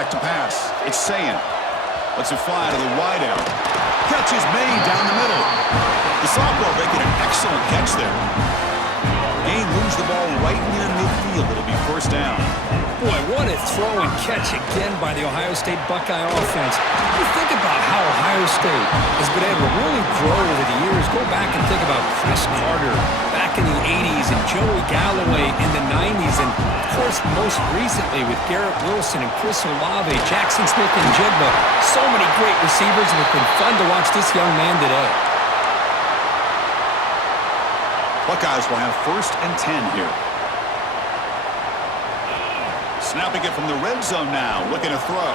Back to pass. It's Sayin. Lets it fly to the wideout. Catch is made down the middle. The sophomore making an excellent catch there. Gain moves the ball right near midfield. It'll be first down. Boy, what a throw and catch again by the Ohio State Buckeye offense. You think about how Ohio State has been able to really grow over the years. Go back and think about Chris Carter back in the 80s and Joey Galloway in the 90s. And, of course, most recently with Garrett Wilson and Chris Olave, Jackson Smith and Jigba. So many great receivers, and it's been fun to watch this young man today. Buckeyes will have 1st and 10 here. Snapping it from the red zone now, looking to throw.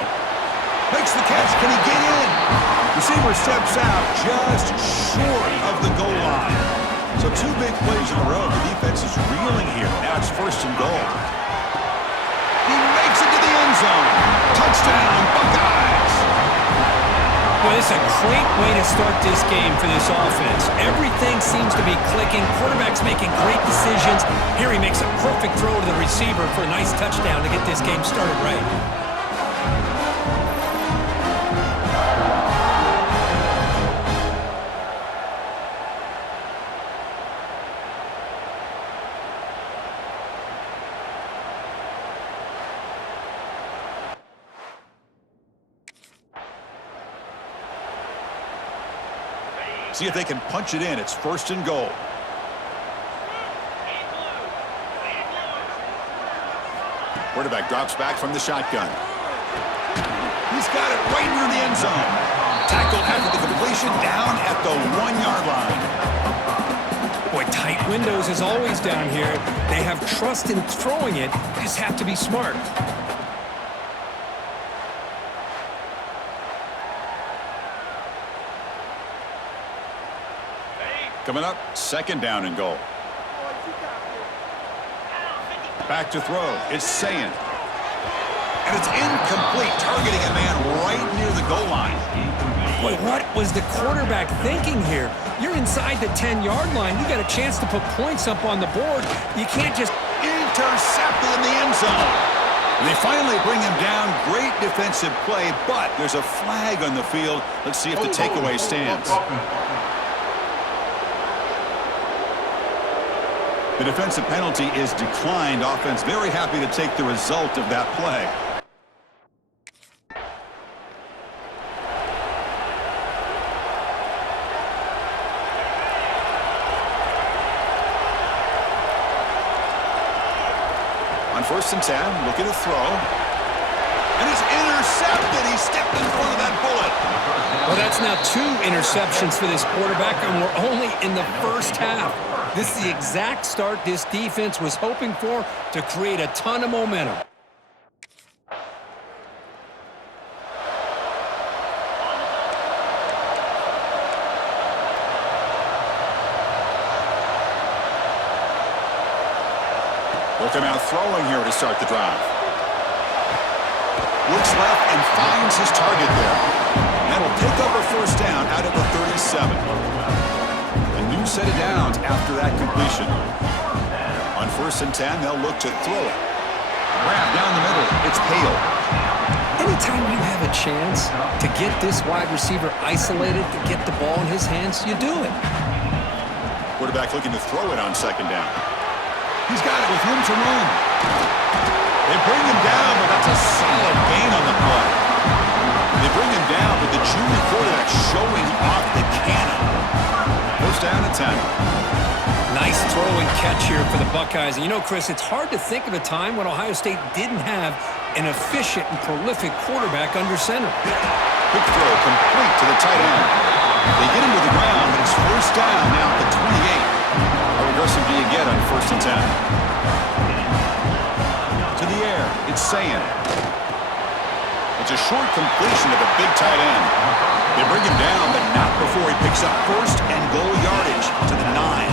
Makes the catch, can he get in? Receiver steps out just short of the goal line. So 2 big plays in a row. The defense is reeling here. Now it's 1st and goal. He makes it to the end zone. Touchdown, Buckeyes! Well, it's a great way to start this game for this offense. Everything seems to be clicking. Quarterback's making great decisions. Here he makes a perfect throw to the receiver for a nice touchdown to get this game started right. See if they can punch it in. It's 1st and goal. Quarterback drops back from the shotgun. He's got it right near the end zone. Tackled after the completion down at the 1-yard line. Boy, tight windows as always down here. They have trust in throwing it. They just have to be smart. Coming up, 2nd down and goal. Back to throw. It's Sayin. And it's incomplete, targeting a man right near the goal line. Boy, what was the quarterback thinking here? You're inside the 10-yard line. You got a chance to put points up on the board. You can't just... Intercepted in the end zone. And they finally bring him down. Great defensive play, but there's a flag on the field. Let's see if the takeaway stands. The defensive penalty is declined. Offense very happy to take the result of that play. On 1st and 10, looking to throw. And it's intercepted. He stepped in front of that bullet. Well, that's now 2 interceptions for this quarterback, and we're only in the first half. This is the exact start this defense was hoping for to create a ton of momentum. Looking out throwing here to start the drive. Looks left and finds his target there. That'll pick up a 1st down out of the 37. Set it down after that completion. On 1st and 10, they'll look to throw it. Grab down the middle. It's Hale. Anytime you have a chance to get this wide receiver isolated, to get the ball in his hands, you do it. Quarterback looking to throw it on 2nd down. He's got it with room to run. They bring him down, but that's a solid gain on the play. They bring him down, but the junior quarterback showing off the cannon. 1st down and 10. Nice throw and catch here for the Buckeyes. And you know, Chris, it's hard to think of a time when Ohio State didn't have an efficient and prolific quarterback under center. Quick throw complete to the tight end. They get him to the ground, but it's 1st down now at the 28. How aggressive do you get on 1st and 10? To the air, it's Sayin. It's a short completion to the big tight end. They bring him down, but not before he picks up 1st and goal yardage to the 9.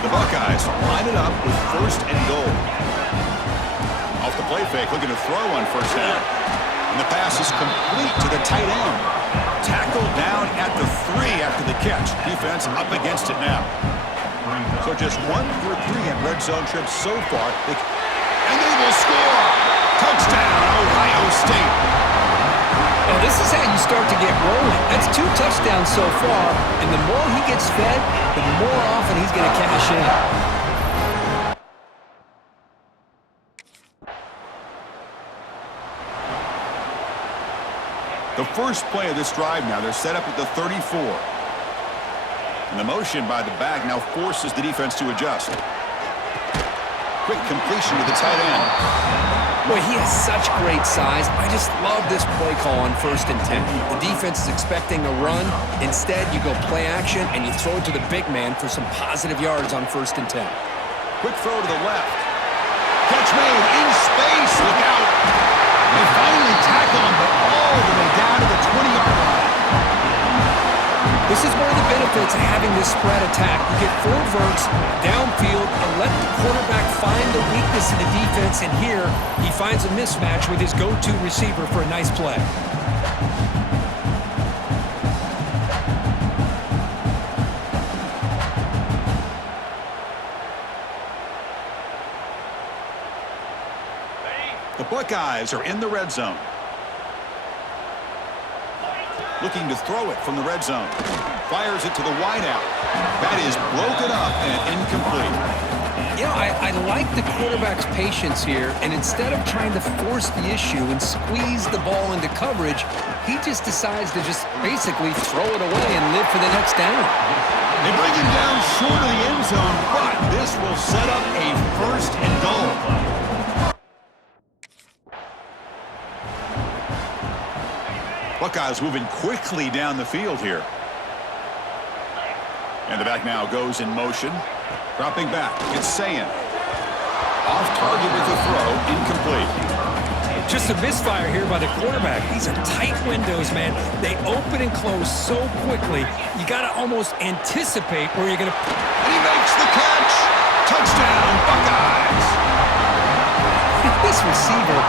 The Buckeyes line it up with 1st and goal. Off the play fake, looking to throw on 1st down. And the pass is complete to the tight end. Tackled down at the 3 after the catch. Defense up against it now. So just 1 for 3 in red zone trips so far. And they will score. Touchdown, Ohio State. Oh, this is how you start to get rolling. That's 2 touchdowns so far, and the more he gets fed, the more often he's going to cash in. The first play of this drive now, they're set up at the 34. And the motion by the back now forces the defense to adjust. Quick completion to the tight end. Boy, he has such great size. I just love this play call on 1st and 10. The defense is expecting a run. Instead, you go play action, and you throw it to the big man for some positive yards on 1st and 10. Quick throw to the left. Catch made in space. Look out. They finally tackle him, but all the way down to the 20-yard line. This is one of the benefits of having this spread attack. You get 4 verts downfield and let the quarterback find the weakness in the defense, and here he finds a mismatch with his go-to receiver for a nice play. The Buckeyes are in the red zone. Looking to throw it from the red zone. Fires it to the wideout. That is broken up and incomplete. You know, I like the quarterback's patience here, and instead of trying to force the issue and squeeze the ball into coverage, he just decides to just basically throw it away and live for the next down. They bring him down short of the end zone, but this will set up a 1st and goal. Buckeyes moving quickly down the field here. And the back now goes in motion. Dropping back, it's Sayin. Off target with the throw, incomplete. Just a misfire here by the quarterback. These are tight windows, man. They open and close so quickly, you got to almost anticipate where you're going to... And he makes the catch! Touchdown, Buckeyes! This receiver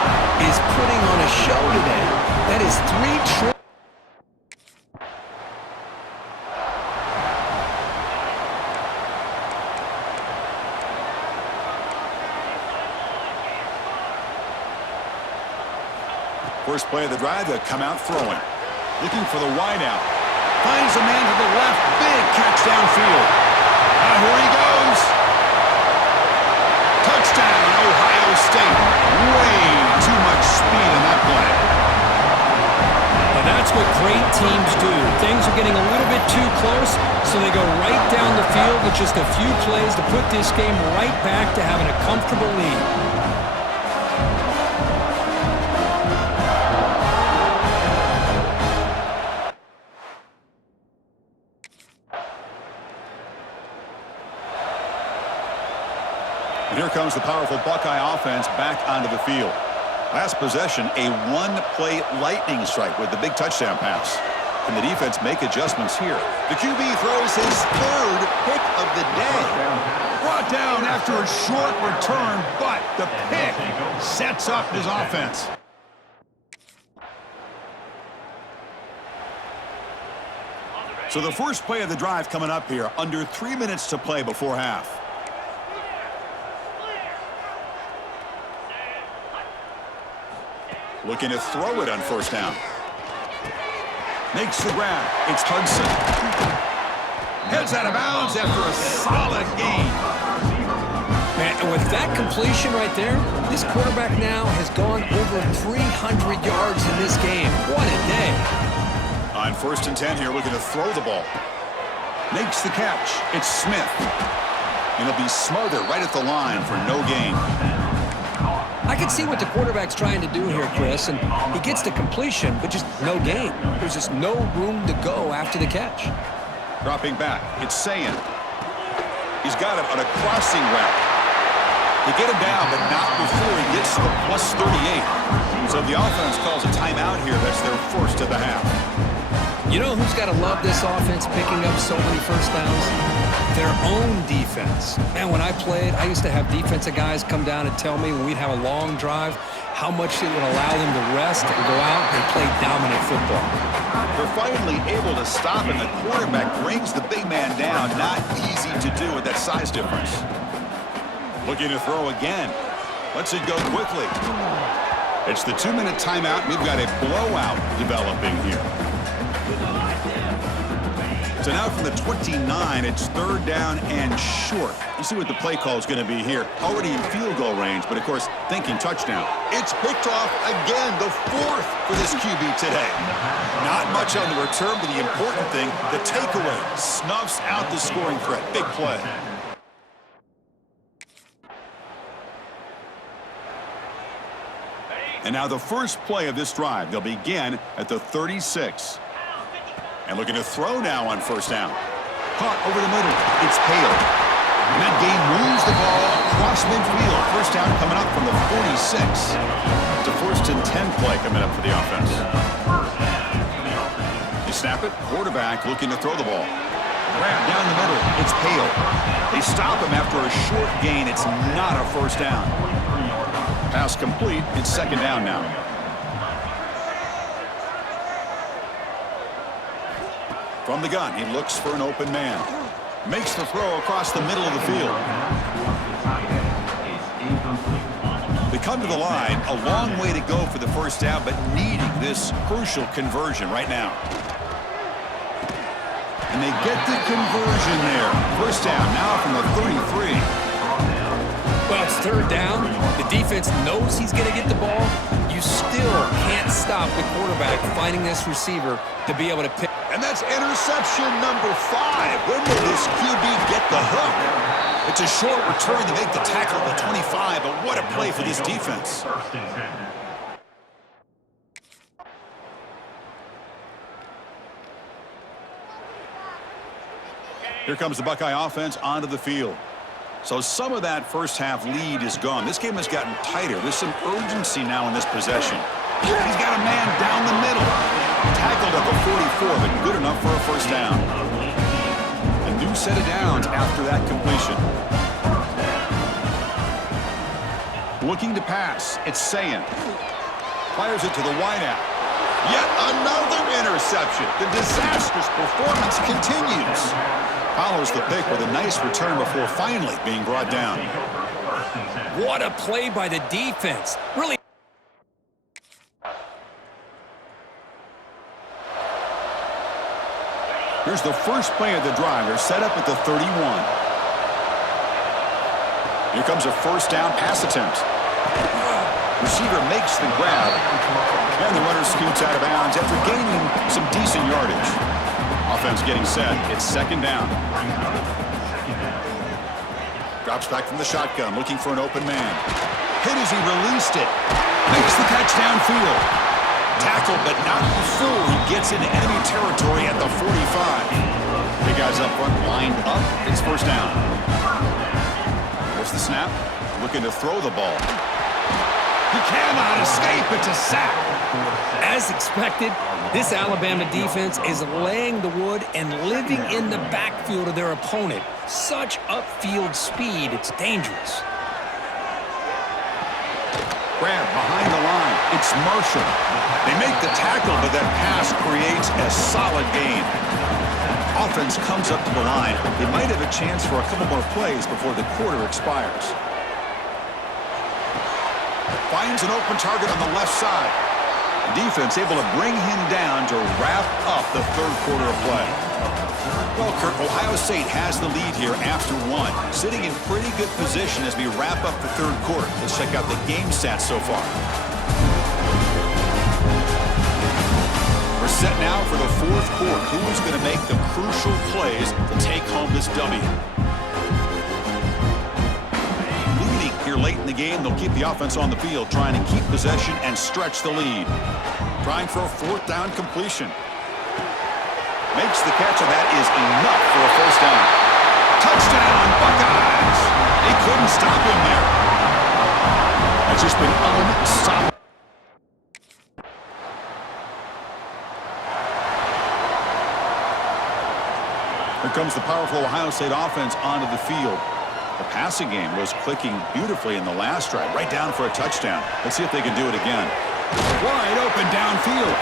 is putting on a show today. That is 3 First play of the drive, they come out throwing. Looking for the wideout. Finds a man to the left. Big catch downfield. Here he goes. Touchdown, Ohio State. Way too much speed in that play. Now that's what great teams do. Things are getting a little bit too close, so they go right down the field with just a few plays to put this game right back to having a comfortable lead. And here comes the powerful Buckeye offense back onto the field. Last possession, a 1-play lightning strike with the big touchdown pass. Can the defense make adjustments here? The QB throws his 3rd pick of the day. Brought down after a short return, but the pick sets up his offense. So the first play of the drive coming up here, under 3 minutes to play before half. Looking to throw it on 1st down. Makes the grab. It's Hudson. Heads out of bounds after a solid gain. Man, and with that completion right there, this quarterback now has gone over 300 yards in this game. What a day. On 1st and 10 here, looking to throw the ball. Makes the catch. It's Smith. And he'll be smothered right at the line for no gain. I can see what the quarterback's trying to do here, Chris, and he gets the completion, but just no gain. There's just no room to go after the catch. Dropping back, it's Sayin. He's got him on a crossing route. They get him down, but not before he gets to the +38. So the offense calls a timeout here. That's their 1st of the half. You know who's got to love this offense picking up so many 1st downs? Their own defense. Man, when I played, I used to have defensive guys come down and tell me when we'd have a long drive how much it would allow them to rest and go out and play dominant football. They're finally able to stop, and the quarterback brings the big man down. Not easy to do with that size difference. Looking to throw again. Lets it go quickly. It's the 2-minute timeout. We've got a blowout developing here. So now from the 29, it's 3rd down and short. You see what the play call is going to be here. Already in field goal range, but of course, thinking touchdown. It's picked off again, the 4th for this QB today. Not much on the return, but the important thing, the takeaway snuffs out the scoring threat. Big play. And now the first play of this drive. They'll begin at the 36. And looking to throw now on 1st down. Caught over the middle. It's Hale. And that game moves the ball across midfield. 1st down coming up from the 46. It's a 1st and 10 play coming up for the offense. They snap it. Quarterback looking to throw the ball. Grab down the middle. It's Hale. They stop him after a short gain. It's not a 1st down. Pass complete. It's 2nd down now. From the gun, he looks for an open man. Makes the throw across the middle of the field. They come to the line, a long way to go for the 1st down, but needing this crucial conversion right now. And they get the conversion there. 1st down now from the 33. Well, it's 3rd down. The defense knows he's going to get the ball. You still can't stop the quarterback finding this receiver to be able to pick. And that's interception number 5. When will this QB get the hook? It's a short return to make the tackle at the 25, but what a play for this defense. Here comes the Buckeye offense onto the field. So some of that 1st half lead is gone. This game has gotten tighter. There's some urgency now in this possession. He's got a man down the middle. Tackled at the 44, but good enough for a 1st down. A new set of downs after that completion. Looking to pass. It's Sayin. Fires it to the wideout. Yet another interception. The disastrous performance continues. Follows the pick with a nice return before finally being brought down. What a play by the defense. Really. Here's the first play of the drive. They're set up at the 31. Here comes a 1st down pass attempt. Receiver makes the grab. And the runner scoots out of bounds after gaining some decent yardage. Offense getting set. It's 2nd down. Drops back from the shotgun, looking for an open man. Hit as he released it. Makes the catch downfield. Tackled, but not before he gets into enemy territory at the 45. Big guys up front, lined up. It's 1st down. There's the snap. Looking to throw the ball. He cannot escape. It's a sack. As expected, this Alabama defense is laying the wood and living in the backfield of their opponent. Such upfield speed, it's dangerous. Grab behind the line. It's Marshall. They make the tackle, but that pass creates a solid gain. Offense comes up to the line. They might have a chance for a couple more plays before the quarter expires. Finds an open target on the left side. The defense able to bring him down to wrap up the 3rd quarter of play. Well, Kirk, Ohio State has the lead here after 1. Sitting in pretty good position as we wrap up the 3rd quarter. Let's check out the game stats so far. We're set now for the 4th quarter. Who's going to make the crucial plays to take home this W? Leading here late in the game, they'll keep the offense on the field, trying to keep possession and stretch the lead. Trying for a 4th down completion. Makes the catch, and that is enough for a 1st down. Touchdown, Buckeyes! They couldn't stop him there. It's just been unstoppable. Here comes the powerful Ohio State offense onto the field. The passing game was clicking beautifully in the last drive, right down for a touchdown. Let's see if they can do it again. Wide open downfield.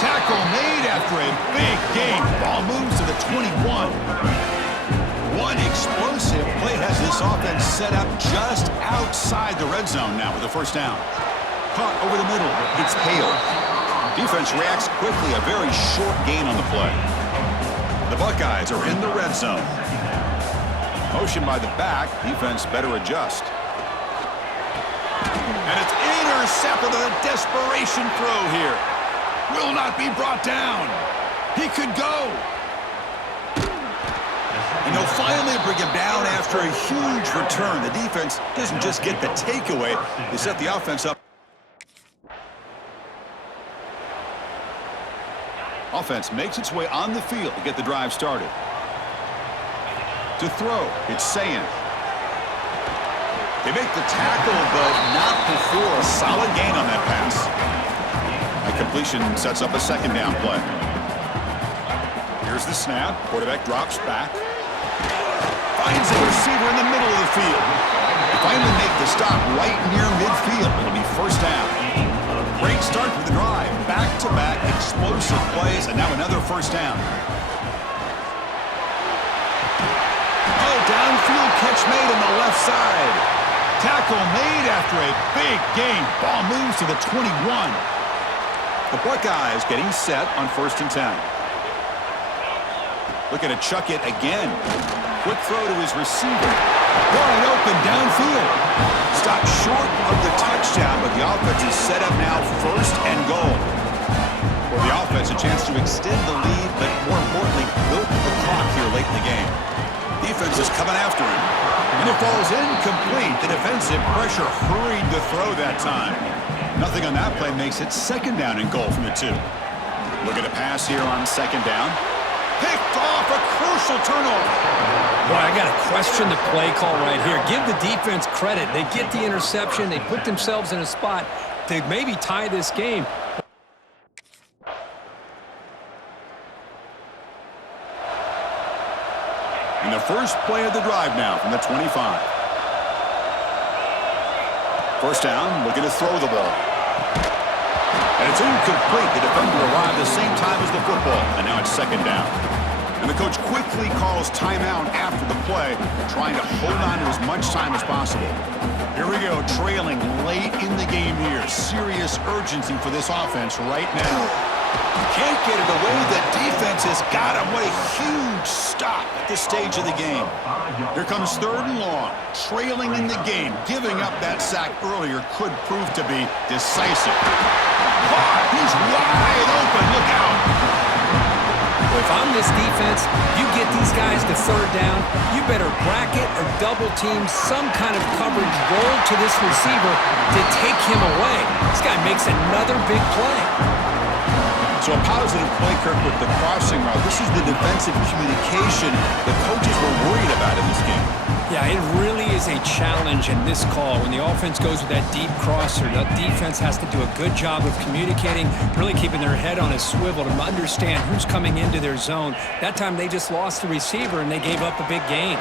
Tackle made after a big gain. Ball moves to the 21. One explosive play has this offense set up just outside the red zone now with a 1st down. caught over the middle. It's Hale. Defense reacts quickly. A very short gain on the play. The Buckeyes are in the red zone. Motion by the back. Defense better adjust. And it's intercepted with a desperation throw here. Will not be brought down. He could go. And they'll finally bring him down after a huge return. The defense doesn't just get the takeaway. They set the offense up. Offense makes its way on the field to get the drive started. To throw, it's Sayin. They make the tackle, but not before a solid gain on that pass. A completion sets up a second down play. Here's the snap. Quarterback drops back. Finds a receiver in the middle of the field. They finally make the stop right near midfield. It'll be first down. Great start for the drive. Back-to-back explosive plays, and now another first down. Oh, downfield catch made on the left side. Tackle made after a big gain. Ball moves to the 21. The Buckeyes getting set on 1st and 10. Looking to chuck it again. Quick throw to his receiver. Wide open downfield. Stopped short of the touchdown, but the offense is set up now 1st and goal. For the offense, a chance to extend the lead, but more importantly, milk the clock here late in the game. Defense is coming after him. And it falls incomplete. The defensive pressure hurried to throw that time. Nothing on that play makes it 2nd down and goal from the 2. Looking to pass here on 2nd down. Picked off, a crucial turnover. Boy, I got to question the play call right here. Give the defense credit. They get the interception. They put themselves in a spot to maybe tie this game. And the first play of the drive now from the 25. First down, looking to throw the ball. And it's incomplete. The defender arrived the same time as the football. And now it's 2nd down. And the coach quickly calls timeout after the play, trying to hold on to as much time as possible. Here we go, trailing late in the game here. Serious urgency for this offense right now. Can't get it away. The defense has got him. What a huge stop at this stage of the game. Here comes 3rd and long. Trailing in the game. Giving up that sack earlier could prove to be decisive. He's wide open. Look out. If I'm this defense, you get these guys to 3rd down, you better bracket or double team some kind of coverage roll to this receiver to take him away. This guy makes another big play. So a positive play, Kirk, with the crossing route. This is the defensive communication the coaches were worried about in this game. Yeah, it really is a challenge in this call. When the offense goes with that deep crosser, the defense has to do a good job of communicating, really keeping their head on a swivel to understand who's coming into their zone. That time they just lost the receiver and they gave up a big gain.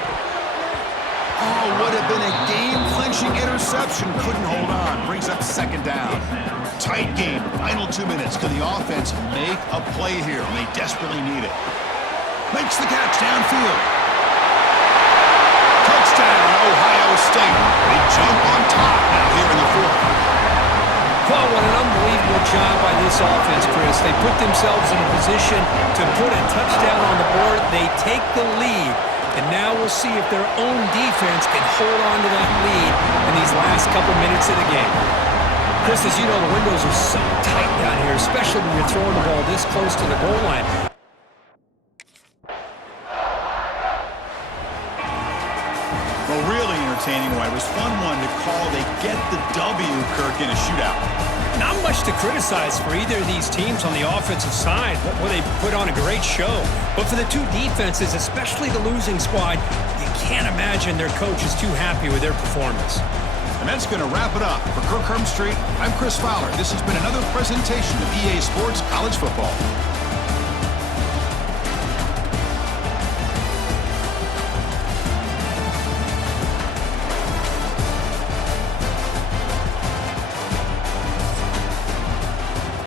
Oh, would have been a game-clinching interception. Couldn't hold on. Brings up 2nd down. Tight game. Final 2 minutes. Can the offense make a play here? And they desperately need it. Makes the catch downfield. Touchdown, Ohio State. They jump on top now here in the 4th. Well, what an unbelievable job by this offense, Chris. They put themselves in a position to put a touchdown on the board. They take the lead. And now we'll see if their own defense can hold on to that lead in these last couple minutes of the game. Chris, as you know, the windows are so tight down here, especially when you're throwing the ball this close to the goal line. Well, really entertaining one. It was fun one to call. They get the W, Kirk, in a shootout. Not much to criticize for either of these teams on the offensive side. Well, they put on a great show. But for the two defenses, especially the losing squad, you can't imagine their coach is too happy with their performance. And that's going to wrap it up. For Kirk Herbstreit, I'm Chris Fowler. This has been another presentation of EA Sports College Football.